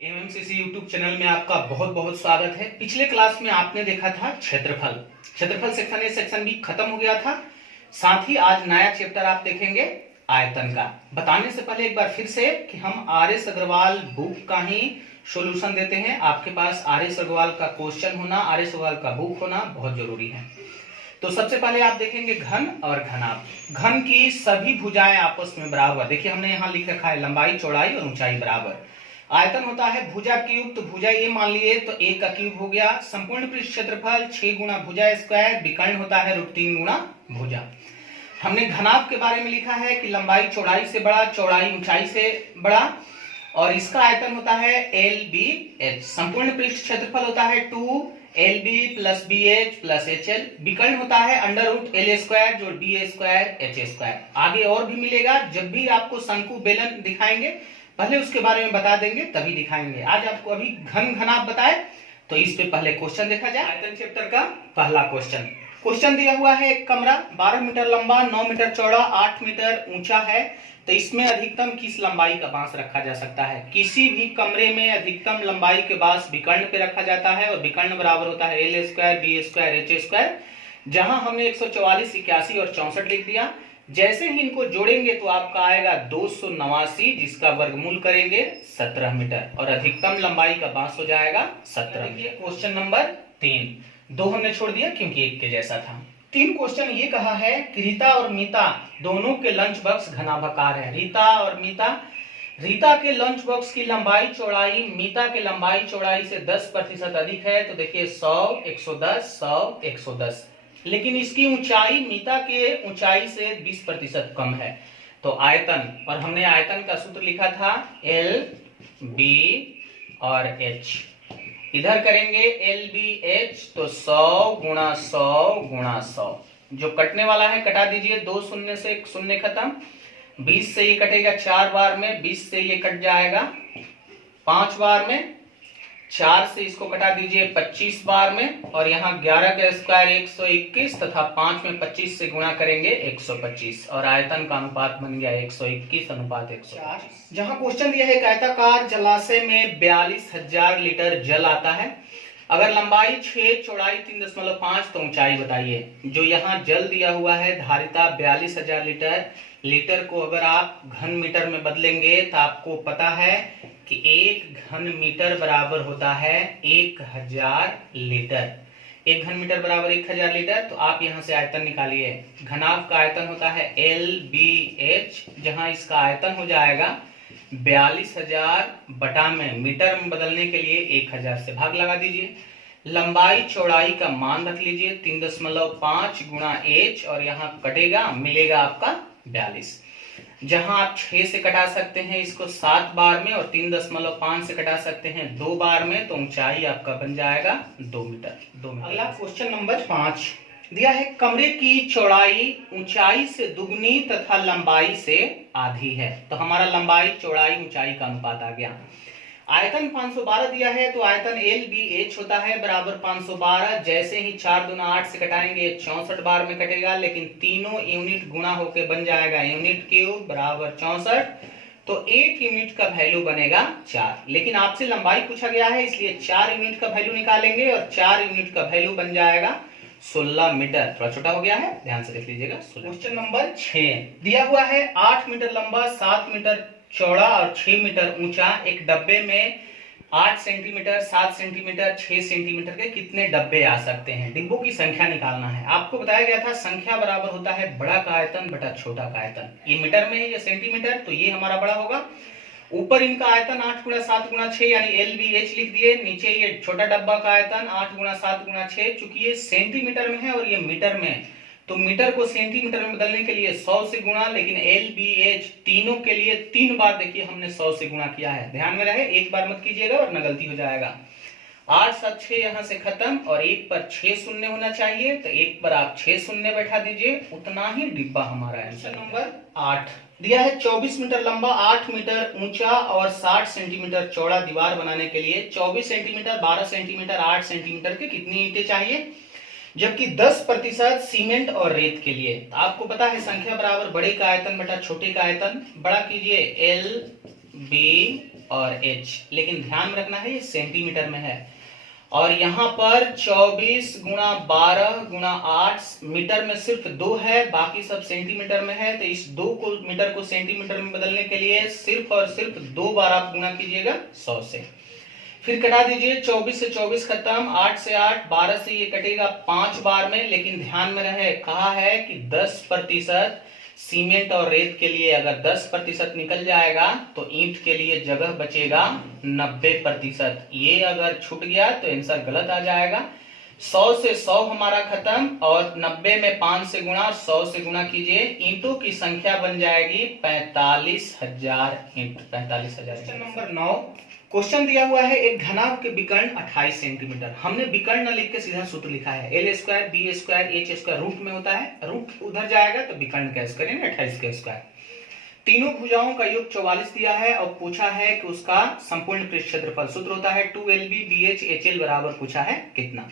एमएमसीसी YouTube channel में आपका बहुत बहुत स्वागत है। पिछले क्लास में आपने देखा था क्षेत्रफल सेक्शन ए सेक्शन बी खत्म हो गया था। साथ ही आज नया चैप्टर आप देखेंगे आयतन का। बताने से पहले एक बार फिर से कि हम आर एस अग्रवाल बुक का ही सॉल्यूशन देते हैं। आपके पास आर एस अग्रवाल का क्वेश्चन होना, आर एस अग्रवाल का बुक होना बहुत जरूरी है। तो सबसे पहले आप देखेंगे घन और घनाभ। घन की सभी भुजाएं आपस में बराबर। देखिए हमने यहाँ लिख रखा है लंबाई चौड़ाई और ऊंचाई बराबर। आयतन होता है भुजा क्यूब, तो भुजा ए मान लिए तो ए का क्यूब हो गया। संपूर्ण पृष्ठ क्षेत्रफल 6 गुना भुजा स्क्वायर, विकर्ण होता है √3 गुना भुजा। हमने घनाभ के बारे में लिखा है कि लंबाई चौड़ाई से बड़ा, चौड़ाई ऊंचाई से बड़ा, और इसका आयतन होता है LBH। संपूर्ण पृष्ठ क्षेत्रफल होता है 2LB + BH + HL। विकर्ण होता है √L² जो DA² HA²। आगे और भी मिलेगा। जब भी आपको शंकु बेलन दिखाएंगे पहले उसके बारे में बता देंगे तभी दिखाएंगे। आज आपको अभी घन घनाभ बताए तो इस पे पहले क्वेश्चन देखा जाए। आयतन चैप्टर का पहला क्वेश्चन दिया हुआ है। एक कमरा 12 मीटर लंबा, 9 मीटर चौड़ा, 8 मीटर ऊंचा है, तो इसमें अधिकतम किस लंबाई का बांस रखा जा सकता है? किसी भी कमरे में अधिकतम लंबाई के बांस विकर्ण पे रखा जाता है और विकर्ण बराबर होता है L² B² HA²। जहां हमने 144, 81 और 64 लिख दिया। जैसे ही इनको जोड़ेंगे तो आपका आएगा 289, जिसका वर्गमूल करेंगे 17 मीटर, और अधिकतम लंबाई का बांस हो जाएगा 17। क्वेश्चन नंबर 3, 2 हमने छोड़ दिया क्योंकि एक के जैसा था। 3 क्वेश्चन ये कहा है कि रीता और मीता दोनों के लंच बॉक्स घनाभाकार है। रीता के लंच बॉक्स की लंबाई चौड़ाई मीता के लंबाई चौड़ाई से 10% अधिक है। तो देखिए 100, 110, 100, 110। लेकिन इसकी ऊंचाई मीता के ऊंचाई से 20% कम है। तो आयतन, और हमने आयतन का सूत्र लिखा था L, B और H। इधर करेंगे LBH तो 100 गुणा 100 गुणा 100। जो कटने वाला है कटा दीजिए, 2 शून्य से 1 शून्य खत्म। 20 से ये कटेगा 4 बार में, 20 से ये कट जाएगा 5 बार में, 4 से इसको कटा दीजिए 25 बार में, और यहाँ 11 का स्क्वायर 121 तथा 5 में 25 से गुणा करेंगे 125, और आयतन का अनुपात बन गया 121:125। जहाँ क्वेश्चन दिया है एक आयताकार जलाशय में 42,000 लीटर जल आता है। अगर लंबाई 6, चौड़ाई 3.5 तो ऊंचाई बताइए। जो यहाँ जल दिया हुआ है धारिता 42,000 लीटर को अगर आप घन मीटर में बदलेंगे तो आपको पता है कि 1 घन मीटर बराबर होता है 1000 लीटर। 1 घन मीटर बराबर 1000 लीटर। तो आप यहां से आयतन निकालिए। घनाभ का आयतन होता है LBH, जहां इसका आयतन हो जाएगा 42,000 बटा में मीटर में बदलने के लिए 1000 से भाग लगा दीजिए। लंबाई चौड़ाई का मान रख लीजिए 3.5 गुणा H, और यहाँ कटेगा मिलेगा आपका 42। जहां आप 6 से कटा सकते हैं इसको 7 बार में, और 3.5 से कटा सकते हैं 2 बार में, तो ऊंचाई आपका बन जाएगा 2 मीटर। अगला क्वेश्चन नंबर 5 दिया है। कमरे की चौड़ाई ऊंचाई से दुगनी तथा लंबाई से आधी है। तो हमारा लंबाई चौड़ाई ऊंचाई का अनुपात आ गया। आयतन 512 दिया है, तो आयतन LBH होता है बराबर 512। जैसे ही 4 दूना 8 से कटाएंगे 64 बार में कटेगा, लेकिन तीनों यूनिट गुणा होके बन जाएगा यूनिट क्यूब बराबर 64। तो 1 यूनिट का वैल्यू बनेगा 4। लेकिन आपसे लंबाई पूछा गया है इसलिए 4 यूनिट का वैल्यू निकालेंगे, और 4 यूनिट का वैल्यू बन जाएगा 16 मीटर। थोड़ा छोटा हो गया है, ध्यान से देख लीजिएगा। क्वेश्चन नंबर 6 दिया हुआ है 8 मीटर लंबा, 7 मीटर चौड़ा और 6 मीटर ऊंचा एक डब्बे में 8 सेंटीमीटर, 7 सेंटीमीटर, 6 सेंटीमीटर के कितने डब्बे आ सकते हैं? डिब्बों की संख्या निकालना है। आपको बताया गया था संख्या बराबर होता है बड़ा का आयतन बटा छोटा का आयतन। ये मीटर में है, ये सेंटीमीटर, तो ये हमारा बड़ा होगा। ऊपर इनका आयतन 8 गुणा 7 गुणा 6 यानी LBH लिख दिए। नीचे ये छोटा डब्बा का आयतन 8 गुणा 7 गुणा 6। चूंकि ये सेंटीमीटर में है और ये मीटर में, तो मीटर को सेंटीमीटर में बदलने के लिए 100 से गुणा, लेकिन LBH तीनों के लिए 3 बार देखिए हमने 100 से गुणा किया है। ध्यान में रहे, एक बार मत कीजिएगा वरना गलती हो जाएगा। 8 7 6 यहां से खत्म, और 1 पर 6 शून्य होना चाहिए, तो 1 पर आप 6 शून्य बैठा दीजिए। उतना ही डिब्बा हमारा आंसर। नंबर 8 दिया है 24 मीटर लंबा, 8 मीटर ऊंचा और 60 सेंटीमीटर चौड़ा दीवार बनाने के लिए 24 सेंटीमीटर, 12 सेंटीमीटर, 8 सेंटीमीटर के कितनी ईंटें चाहिए? जबकि 10% सीमेंट और रेत के लिए। तो आपको पता है संख्या बराबर बड़े का आयतन बटा छोटे का आयतन। बड़ा कीजिए LB और h, लेकिन ध्यान में रखना है ये सेंटीमीटर में है। और यहाँ पर 24 गुणा 12 गुणा 8 मीटर में सिर्फ 2 है, बाकी सब सेंटीमीटर में है। तो इस 2 को मीटर को सेंटीमीटर में बदलने के लिए सिर्फ और सिर्फ 2 बार आप गुणा कीजिएगा 100 से। फिर कटा दीजिए, 24 से 24 खत्म, 8 से 8, 12 से ये कटेगा 5 बार में। लेकिन ध्यान में रहे, कहा है कि 10% सीमेंट और रेत के लिए अगर 10% निकल जाएगा तो ईंट के लिए जगह बचेगा 90%। ये अगर छूट गया तो आंसर गलत आ जाएगा। 100 से 100 हमारा खत्म, और 90 में 5 से गुणा, 100 से गुणा कीजिए, ईंटों की संख्या बन जाएगी 45,000 ईंट। 45,000। क्वेश्चन नंबर 9, क्वेश्चन दिया हुआ है एक घनाभ के विकर्ण 28 सेंटीमीटर। हमने विकर्ण न लिख के सीधा सूत्र लिखा है, L square B square H square root में होता है, रूट उधर जाएगा तो विकर्ण कैसे करेंगे 28 के स्क्वायर। तीनों भुजाओं का योग 44 दिया है और पूछा है कि उसका संपूर्ण पृष्ठ क्षेत्रफल। सूत्र होता है 2LB BH HL बराबर पूछा है कितना।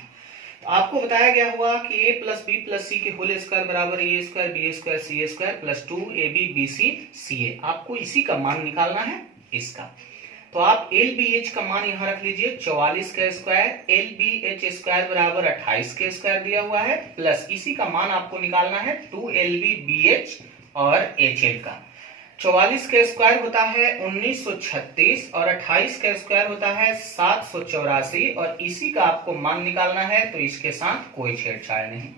तो आपको बताया गया हुआ कि a plus B plus C के होल स्क्वायर बराबर A square B square C square plus 2AB BC CA। आपको इसी का मान निकालना है इसका। तो आप LBH का मान यहां रख लीजिए 44 का स्क्वायर, LBH स्क्वायर बराबर 28 के स्क्वायर दिया हुआ है, प्लस इसी का मान आपको निकालना है 2LBBH और HL का। 44 का स्क्वायर होता है 1936 और 28 का स्क्वायर होता है 784, और इसी का आपको मान निकालना है, तो इसके साथ कोई छेड़छाड़ नहीं।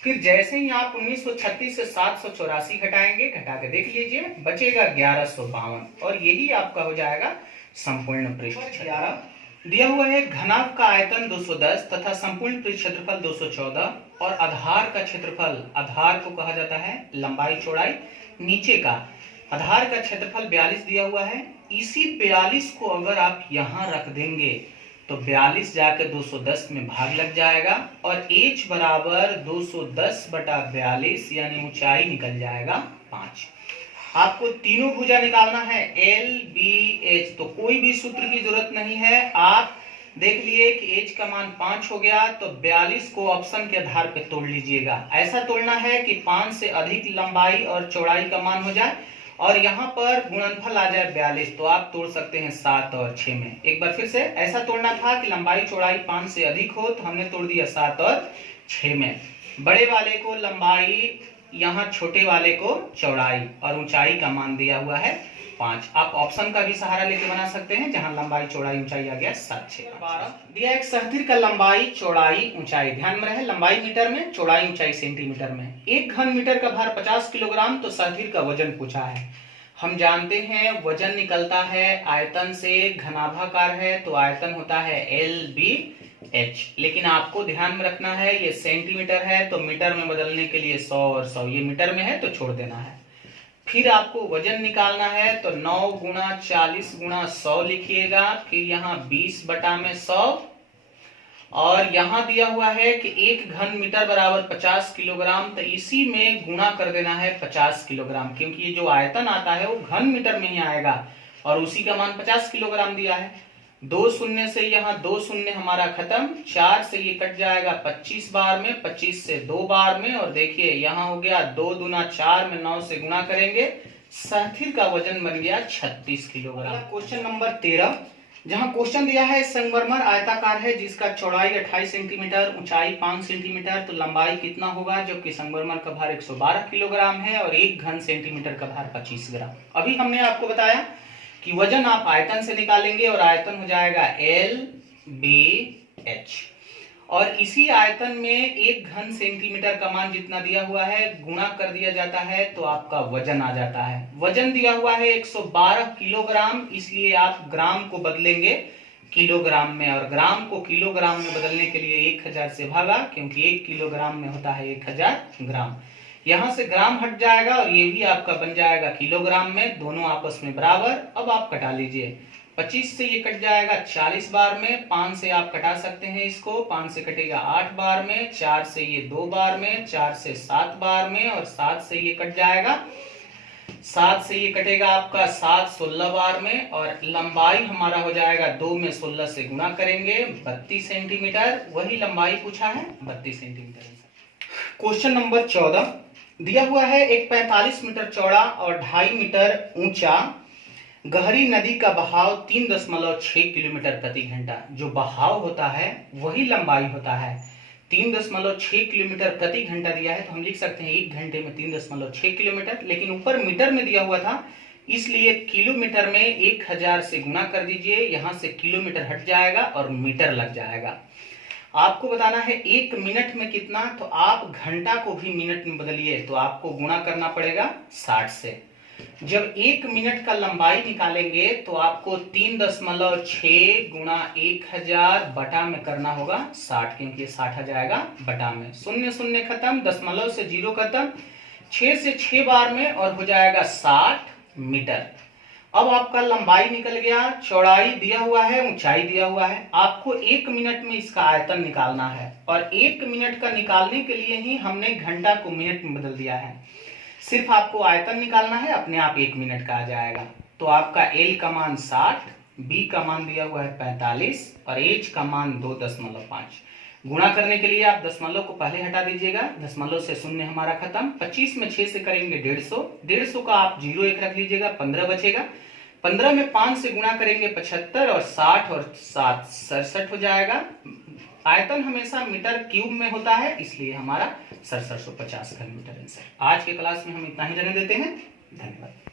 फिर जैसे ही आप 1936 से 784 घटाएंगे, घटा के देख लीजिए, बचेगा 1152, और यही आपका हो जाएगा संपूर्ण पृष्ठ क्षेत्रफल। दिया हुआ है घनाभ का आयतन 210 तथा संपूर्ण पृष्ठ क्षेत्रफल 214 और आधार का क्षेत्रफल, आधार को कहा जाता है लंबाई चौड़ाई, नीचे का आधार का क्षेत्रफल 42 दिया हुआ है। इसी 42 को अगर आप यहां रख देंगे तो 42 जाकर 210 में भाग लग जाएगा, और h बराबर 210 बटा 42 यानी ऊंचाई निकल जाएगा 5। आपको तीनों भुजा निकालना है LBH, तो कोई भी सूत्र की जरूरत नहीं है। आप देख लिए कि h का मान 5 हो गया, तो 42 को ऑप्शन के आधार पर तोड़ लीजिएगा। ऐसा तोड़ना है कि 5 से अधिक लंबाई और चौड़ाई का मान हो जाए, और यहाँ पर गुणनफल आ जाए 42, तो आप तोड़ सकते हैं 7 और 6 में। एक बार फिर से, ऐसा तोड़ना था कि लंबाई चौड़ाई 5 से अधिक हो, तो हमने तोड़ दिया 7 और 6 में। बड़े वाले को लंबाई, यहाँ छोटे वाले को चौड़ाई, और ऊंचाई का मान दिया हुआ है 5। आप ऑप्शन का भी सहारा लेके बना सकते हैं, जहां लंबाई चौड़ाई ऊंचाई आ गया 7 6 12। दिया एक सहस्त्र का लंबाई चौड़ाई ऊंचाई, ध्यान में रहे लंबाई मीटर में, चौड़ाई ऊंचाई सेंटीमीटर में। एक घन मीटर का भार 50 किलोग्राम, तो सहस्त्र का वजन पूछा है। हम जानते हैं वजन निकलता है आयतन से, घनाभाकार है तो आयतन होता है LBH, लेकिन आपको ध्यान में रखना है ये सेंटीमीटर है, तो मीटर में बदलने के लिए 100 और 100, ये मीटर में है तो छोड़ देना है। फिर आपको वजन निकालना है, तो 9 गुणा 40 गुणा 100 लिखिएगा, फिर यहाँ 20 बटा में 100, और यहाँ दिया हुआ है कि एक घन मीटर बराबर 50 किलोग्राम, तो इसी में गुणा कर देना है 50 किलोग्राम, क्योंकि ये जो आयतन आता है वो घन मीटर में ही आएगा, और उसी का मान 50 किलोग्राम दिया है। 2 शून्य से यहाँ 2 शून्य हमारा खत्म, 4 से ये कट जाएगा 25 बार में, 25 से 2 बार में, और देखिए यहाँ हो गया 2 दूना 4 में 9 से गुणा करेंगे, सहस्त्र का वजन बन गया 36 किलोग्राम। क्वेश्चन नंबर 13, जहां क्वेश्चन दिया है संगमरमर आयताकार है जिसका चौड़ाई 28 सेंटीमीटर, ऊंचाई 5 सेंटीमीटर, तो लंबाई कितना होगा, जबकि संगमरमर का भार 112 किलोग्राम है और 1 घन सेंटीमीटर का भार 25 ग्राम। अभी हमने आपको बताया कि वजन आप आयतन से निकालेंगे, और आयतन हो जाएगा LBH, और इसी आयतन में 1 घन सेंटीमीटर का मान जितना दिया हुआ है गुणा कर दिया जाता है, तो आपका वजन आ जाता है। वजन दिया हुआ है 112 किलोग्राम, इसलिए आप ग्राम को बदलेंगे किलोग्राम में, और ग्राम को किलोग्राम में बदलने के लिए 1000 से भागा, क्योंकि 1 किलोग्राम में होता है 1000 ग्राम। यहां से ग्राम हट जाएगा और ये भी आपका बन जाएगा किलोग्राम में, दोनों आपस में बराबर। अब आप कटा लीजिए, 25 से ये कट जाएगा 40 बार में, 5 से आप कटा सकते हैं इसको, 5 से कटेगा 8 बार में, 4 से ये 2 बार में, 4 से 7 बार में, और 7 से ये कट जाएगा, 7 से ये कटेगा आपका 7 16 बार में, और लंबाई हमारा हो जाएगा 2 में 16 से गुणा करेंगे 32 सेंटीमीटर, वही लंबाई पूछा है 32 सेंटीमीटर। क्वेश्चन नंबर 14, दिया हुआ है एक 45 मीटर चौड़ा और 2.5 मीटर ऊंचा गहरी नदी का बहाव 3.6 किलोमीटर प्रति घंटा। जो बहाव होता है वही लंबाई होता है। 3.6 किलोमीटर प्रति घंटा दिया है तो हम लिख सकते हैं 1 घंटे में 3.6 किलोमीटर, लेकिन ऊपर मीटर में दिया हुआ था इसलिए किलोमीटर में 1000 से गुणा कर दीजिए। यहां से किलोमीटर हट जाएगा और मीटर लग जाएगा। आपको बताना है 1 मिनट में कितना, तो आप घंटा को भी मिनट में बदलिए तो आपको गुणा करना पड़ेगा 60 से। जब 1 मिनट का लंबाई निकालेंगे तो आपको 3.6 गुणा 1000 बटा में करना होगा 60, क्योंकि 60 आ जाएगा बटा में। शून्य शून्य खत्म, दशमलव से 0 खत्म, 6 से 6 बार में और हो जाएगा 60 मीटर। अब आपका लंबाई निकल गया, चौड़ाई दिया हुआ है, ऊंचाई दिया हुआ है। आपको 1 मिनट में इसका आयतन निकालना है और 1 मिनट का निकालने के लिए ही हमने घंटा को मिनट में बदल दिया है। सिर्फ आपको आयतन निकालना है, अपने आप 1 मिनट का आ जाएगा। तो आपका L का मान 60, B का मान दिया हुआ है 45 और H का मान 2.5। गुणा करने के लिए आप दशमलव को पहले हटा दीजिएगा, दशमलव से शून्य हमारा खत्म। 25 में 6 से करेंगे 150, 150 का आप 0 1 रख लीजिएगा, 15 बचेगा। 15 में 5 से गुणा करेंगे 75 और 60 और 7 67 हो जाएगा। आयतन हमेशा मीटर क्यूब में होता है, इसलिए हमारा 6750 घन मीटर आंसर। आज के क्लास में हम इतना ही रहने देते हैं। धन्यवाद।